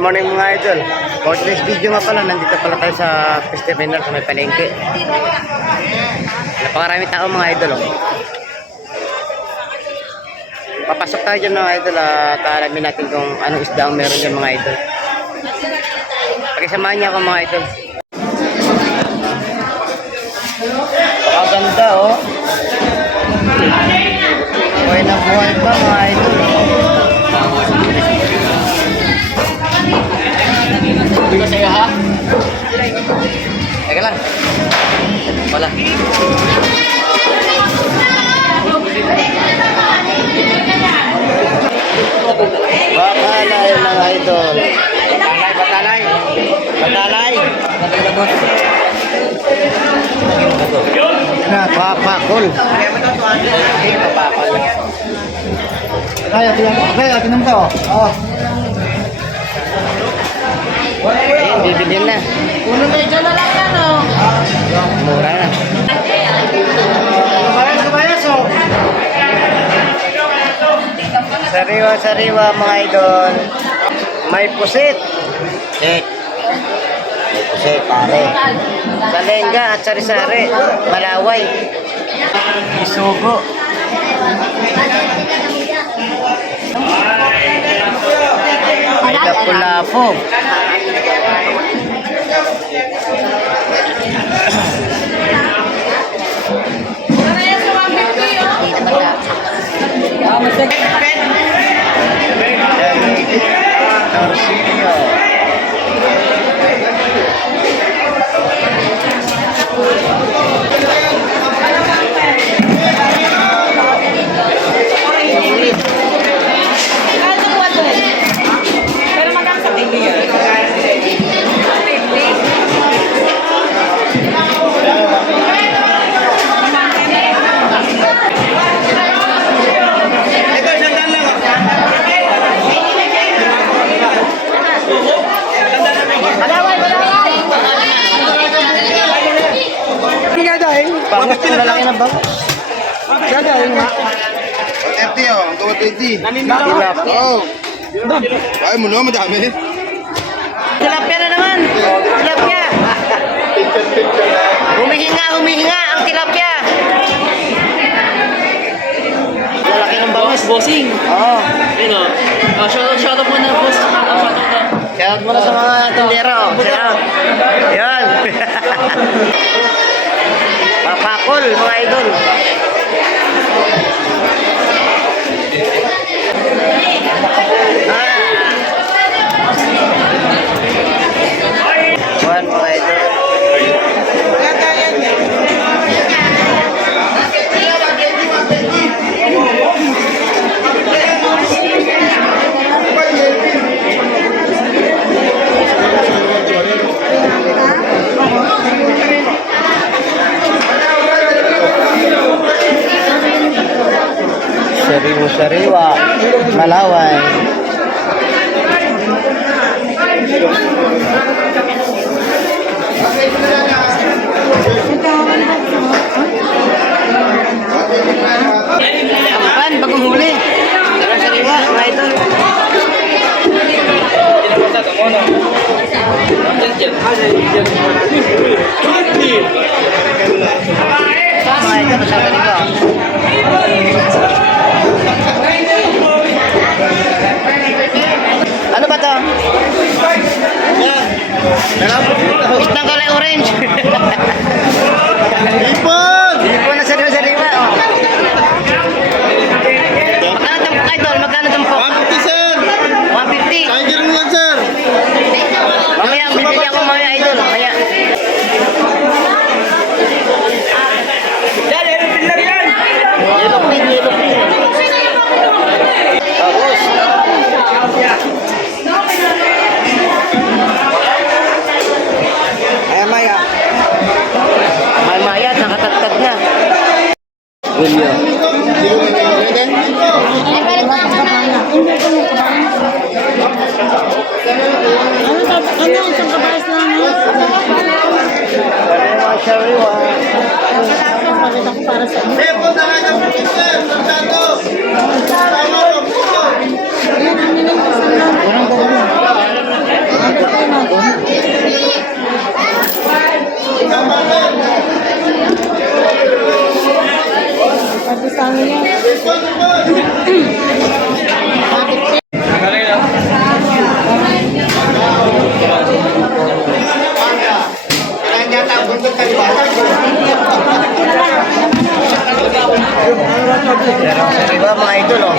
morning mga idol. For today's video nga pala, nandito pala tayo sa festival sa may palengke. Napakarami tao mga idol. Oh. Papasok tayo dyan mga idol at alamin natin kung anong isda ang meron dyan mga idol. Pakisamahan niya ako mga idol. Pakaganda oh. Buhay na buhay pa mga idol. Hindi sa'yo ha? Teka lang. Wala. Bakalay mga idol. Batalay. Batalay. Papakol. Papakol. Kaya tinam ka oh. Ayun, bibilhin na. Uno medyo na lang yan, oh. Mura na. Kabayas oh. Sariwa-sariwa mga idol. May pusit. Pusit pare. Salengga at sari-sari. Malaway. Isugo. May lapu-lapu. Bangus na lang na bang? Gagaling nga. 130 oh, 220. Tilap. Oh. Ay mo no, madami. Tilapia na naman. Tilapia. Humihinga ang tilapia. Lalaki ng bangus. Bossing. Oo. Ayun, oh. Shoutout mo na, boss. Shoutout na. Shoutout mo na sa mga tindera. Shoutout. Yan. Papakol mga idol. Buwan mga idol. Sariwa, malaway. Ampan, bagong huli. Sariwa, mga idol. Mga idol, masyado nito. Ano ba to? Isang kulay orange. Ipon! Ipon na sariwa-sariwa. Oh. Magkano itong idol? Magkano itong po? 150 sir. 150. Tiger mo yan sir. Mamaya, bibili ako mga idol. Mamaya. Yellow pin. Bagus. Maya, nakatatag na. Julio. Ano, isang kabayas lang yun? Sariwa. Pakita ko para sa inyo. Ipon na lang ang sir. Sandalo. Ayun, ang nilang kasama. Diba mga idol, oh.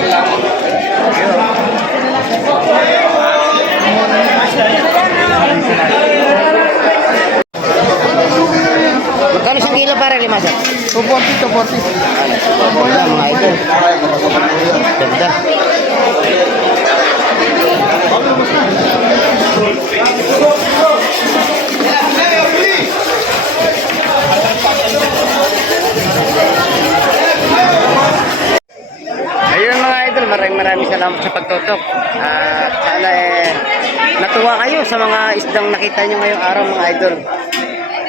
Magkano siyang kilo para limasat? 240, 240. Wala mga idol. Ganda. Ayun mga idol, maraming salamat sa pagtutok. At sana natuwa kayo sa mga isdang nakita nyo ngayong araw mga idol.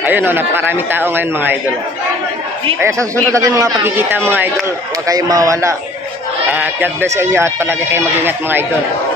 Ayun oh, napakaraming tao ngayon mga idol. Kaya sa susunod natin mga pagkikita mga idol, huwag kayong mawala. At God bless sa inyo at palagi kayong mag-ingat mga idol.